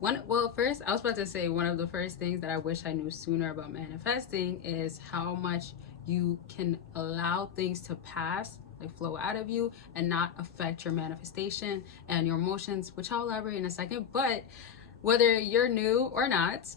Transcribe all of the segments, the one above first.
First, I was about to say one of the first things that I wish I knew sooner about manifesting is how much you can allow things to pass, like flow out of you, and not affect your manifestation and your emotions, which I'll elaborate in a second. But whether you're new or not,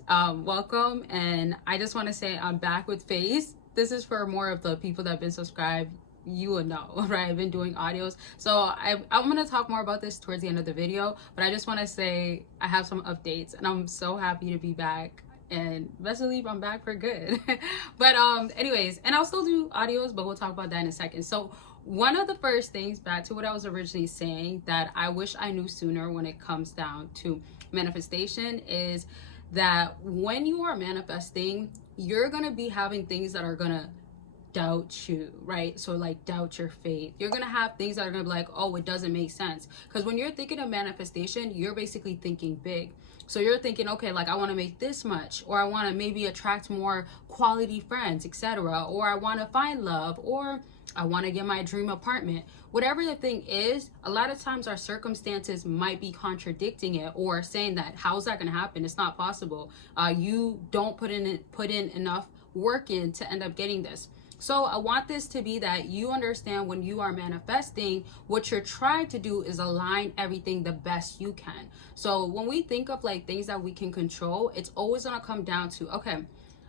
welcome. And I just want to say I'm back with Face. This is for more of the people that have been subscribed. You would know, right? I've been doing audios. So I'm going to talk more about this towards the end of the video, but I just want to say I have some updates and I'm so happy to be back. And best believe I'm back for good. But anyways, and I'll still do audios, but we'll talk about that in a second. So one of the first things, back to what I was originally saying, that I wish I knew sooner when it comes down to manifestation is that when you are manifesting, you're going to be having things that are going to doubt you, right? So like doubt your faith. You're gonna have things that are gonna be like, oh, it doesn't make sense. Because when you're thinking of manifestation, you're basically thinking big. So you're thinking, okay, like I want to make this much, or I want to maybe attract more quality friends, etc., or I want to find love, or I want to get my dream apartment. Whatever the thing is, a lot of times our circumstances might be contradicting it or saying that how's that going to happen? It's not possible. You don't put in enough work in to end up getting this. So I want this to be that you understand when you are manifesting, what you're trying to do is align everything the best you can. So when we think of like things that we can control, it's always going to come down to, okay,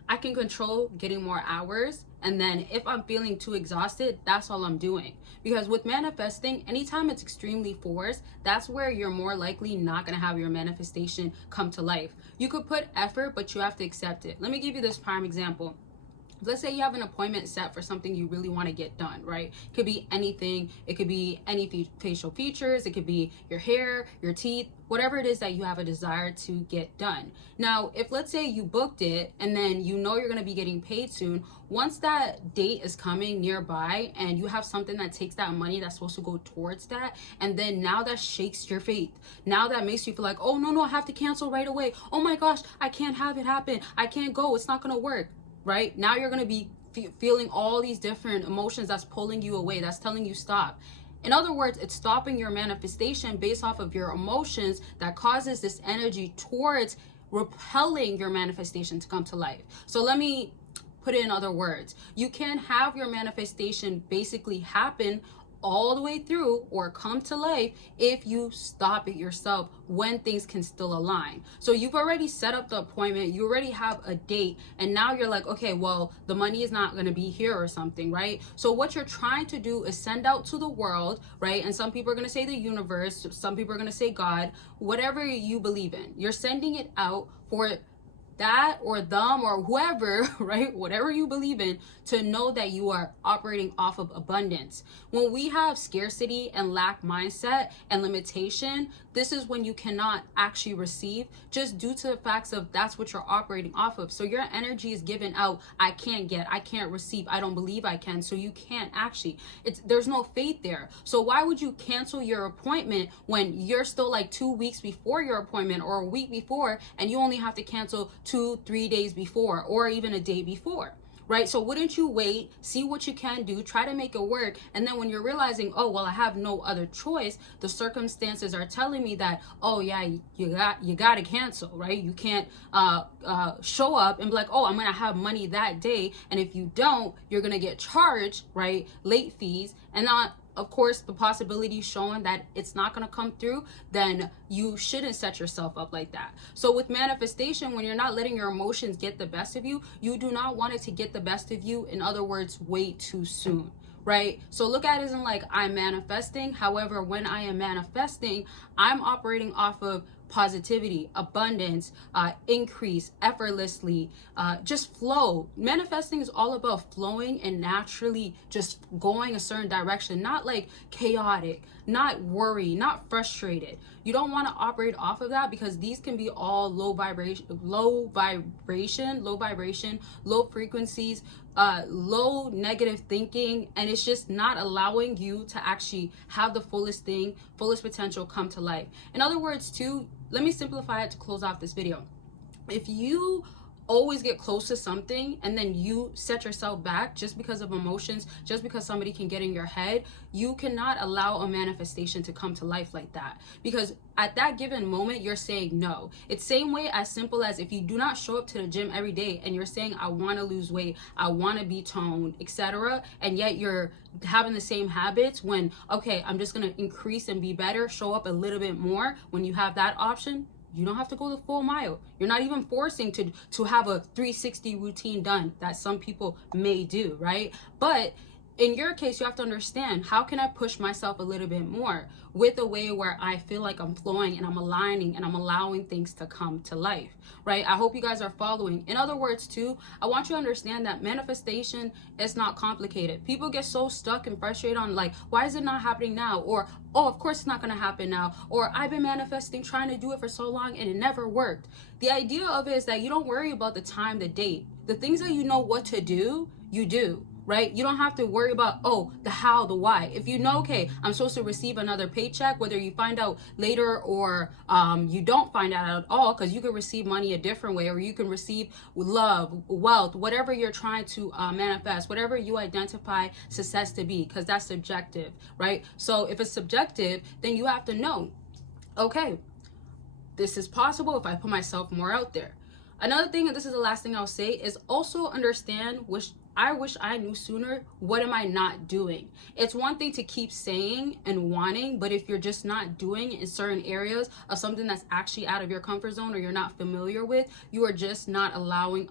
I can control getting more hours. And then if I'm feeling too exhausted, that's all I'm doing. Because with manifesting, anytime it's extremely forced, that's where you're more likely not going to have your manifestation come to life. You could put effort, but you have to accept it. Let me give you this prime example. Let's say you have an appointment set for something you really want to get done, right? It could be anything. It could be any facial features. It could be your hair, your teeth, whatever it is that you have a desire to get done. Now, if let's say you booked it and then you know you're going to be getting paid soon, once that date is coming nearby and you have something that takes that money that's supposed to go towards that, and then now that shakes your faith. Now that makes you feel like, oh, no, I have to cancel right away. Oh my gosh, I can't have it happen. I can't go. It's not going to work. Right now you're going to be feeling all these different emotions that's pulling you away, that's telling you stop. In other words, it's stopping your manifestation based off of your emotions that causes this energy towards repelling your manifestation to come to life. So let me put it in other words. You can have your manifestation basically happen all the way through or come to life if you stop it yourself when things can still align. So you've already set up the appointment, you already have a date, and now you're like, okay, well, the money is not going to be here or something, right? So what you're trying to do is send out to the world, right? And some people are going to say the universe, some people are going to say God, whatever you believe in. You're sending it out for that or them or whoever, right, whatever you believe in, to know that you are operating off of abundance. When we have scarcity and lack mindset and limitation, this is when you cannot actually receive, just due to the facts of that's what you're operating off of. So your energy is given out, I can't get, I can't receive, I don't believe I can, so you can't actually, there's no faith there. So why would you cancel your appointment when you're still like 2 weeks before your appointment or a week before, and you only have to cancel 2-3 days before or even a day before, right? So wouldn't you wait, see what you can do, try to make it work, and then when you're realizing, oh, well, I have no other choice, the circumstances are telling me that, oh yeah, you got to cancel, right? You can't show up and be like, oh, I'm gonna have money that day, and if you don't, you're gonna get charged, right, late fees, and not, of course, the possibility showing that it's not going to come through, then you shouldn't set yourself up like that. So with manifestation, when you're not letting your emotions get the best of you, you do not want it to get the best of you. In other words, way too soon, right? So look at it as in like, I'm manifesting. However, when I am manifesting, I'm operating off of positivity, abundance, increase, effortlessly, just flow. Manifesting is all about flowing and naturally just going a certain direction, not like chaotic, not worry, not frustrated. You don't want to operate off of that, because these can be all low frequencies, low negative thinking, and it's just not allowing you to actually have the fullest potential come to life. In other words, too, let me simplify it to close off this video. If you always get close to something and then you set yourself back just because of emotions, just because somebody can get in your head, you cannot allow a manifestation to come to life like that. Because at that given moment, you're saying no. It's same way as simple as if you do not show up to the gym every day and you're saying, I want to lose weight, I want to be toned, etc. And yet you're having the same habits when, okay, I'm just going to increase and be better, show up a little bit more. When you have that option, you don't have to go the full mile. You're not even forcing to have a 360 routine done that some people may do, right? But in your case, you have to understand, how can I push myself a little bit more with a way where I feel like I'm flowing and I'm aligning and I'm allowing things to come to life, right? I hope you guys are following. In other words, too, I want you to understand that manifestation is not complicated. People get so stuck and frustrated on like, why is it not happening now? Or, oh, of course it's not going to happen now. Or I've been manifesting, trying to do it for so long and it never worked. The idea of it is that you don't worry about the time, the date. The things that you know what to do, you do. Right? You don't have to worry about, oh, the how, the why. If you know, okay, I'm supposed to receive another paycheck, whether you find out later or you don't find out at all, because you can receive money a different way, or you can receive love, wealth, whatever you're trying to manifest, whatever you identify success to be, because that's subjective, right? So if it's subjective, then you have to know, okay, this is possible if I put myself more out there. Another thing, and this is the last thing I'll say, is also understand, which I wish I knew sooner, what am I not doing? It's one thing to keep saying and wanting, but if you're just not doing in certain areas of something that's actually out of your comfort zone or you're not familiar with, you are just not aligning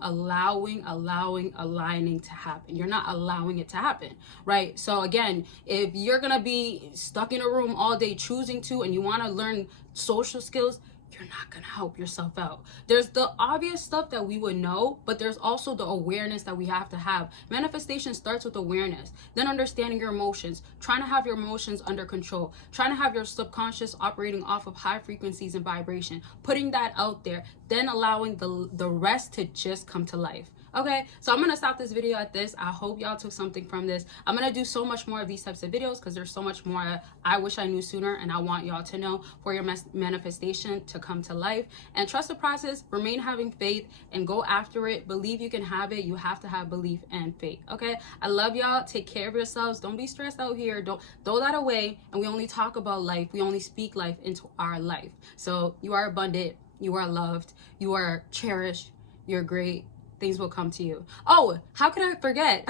to happen. You're not allowing it to happen, right? So again, if you're gonna be stuck in a room all day choosing to, and you wanna learn social skills, you're not gonna help yourself out. There's the obvious stuff that we would know, but there's also the awareness that we have to have. Manifestation starts with awareness, then understanding your emotions, trying to have your emotions under control, trying to have your subconscious operating off of high frequencies and vibration, putting that out there, then allowing the rest to just come to life. Okay, so I'm gonna stop this video at this. I hope y'all took something from this. I'm gonna do so much more of these types of videos because there's so much more I wish I knew sooner, and I want y'all to know for your manifestation to come to life. And trust the process, remain having faith, and go after it. Believe you can have it. You have to have belief and faith. Okay, I love y'all. Take care of yourselves. Don't be stressed out here. Don't throw that away. And we only talk about life. We only speak life into our life. So you are abundant. You are loved. You are cherished. You're great. Things will come to you. Oh, how can I forget?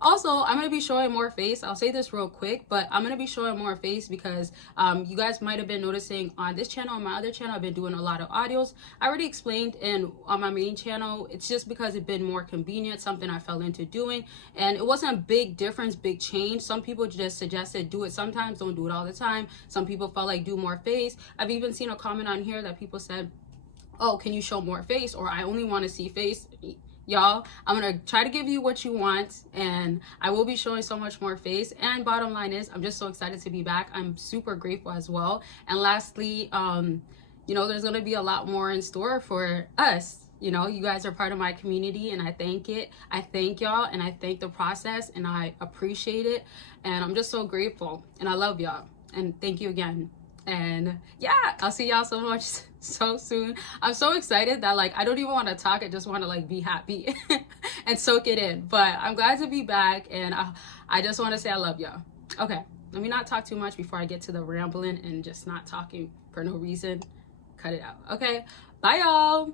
Also, I'm going to be showing more face. I'll say this real quick, but I'm going to be showing more face because you guys might have been noticing on this channel, on my other channel, I've been doing a lot of audios. I already explained on my main channel, it's just because it's been more convenient, something I fell into doing. And it wasn't a big difference, big change. Some people just suggested do it sometimes, don't do it all the time. Some people felt like do more face. I've even seen a comment on here that people said, oh, can you show more face? Or I only want to see face. Y'all, I'm gonna try to give you what you want, and I will be showing so much more face. And bottom line is, I'm just so excited to be back. I'm super grateful as well. And lastly, you know, there's gonna be a lot more in store for us. You know, you guys are part of my community, and I thank it. I thank y'all, and I thank the process, and I appreciate it. And I'm just so grateful, and I love y'all. And thank you again. And yeah, I'll see y'all so much so soon. I'm so excited that like I don't even want to talk. I just want to like be happy and soak it in. But I'm glad to be back, and I just want to say I love y'all. Okay, let me not talk too much before I get to the rambling and just not talking for no reason. Cut it out. Okay, bye y'all.